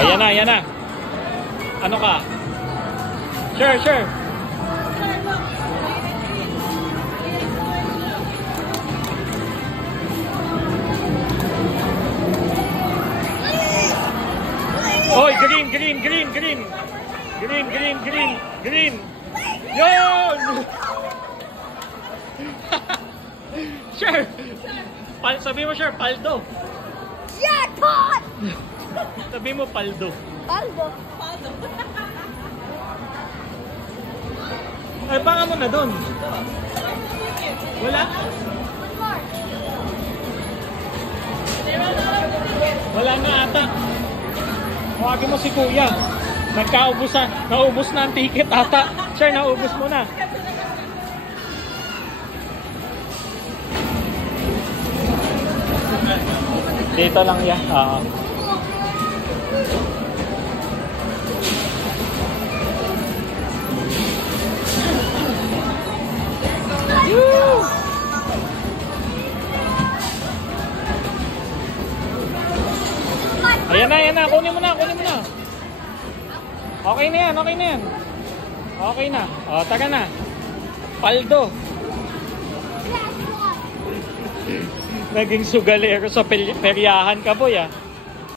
Oh, yan na, yan na. Ano ka? Sure, sure. Oy, green, green, green, green. Green, green, green, green. Yun! Sure. Sabi mo, sure, paldo. Jackpot! Sabi mo, paldo. Paldo. Paldo. Ay, baka mo na doon. Wala? Wala na ata. Huwagin mo si kuya. Naubos na ang ticket ata. Sir, naubos mo na. Dito lang yan. Ayan na, ayan na. Kunin mo na, kunin mo na. Okay na yan, okay na yan. Okay na. O, taga na. Paldo. Naging sugalero sa peryahan ka, boy, ah.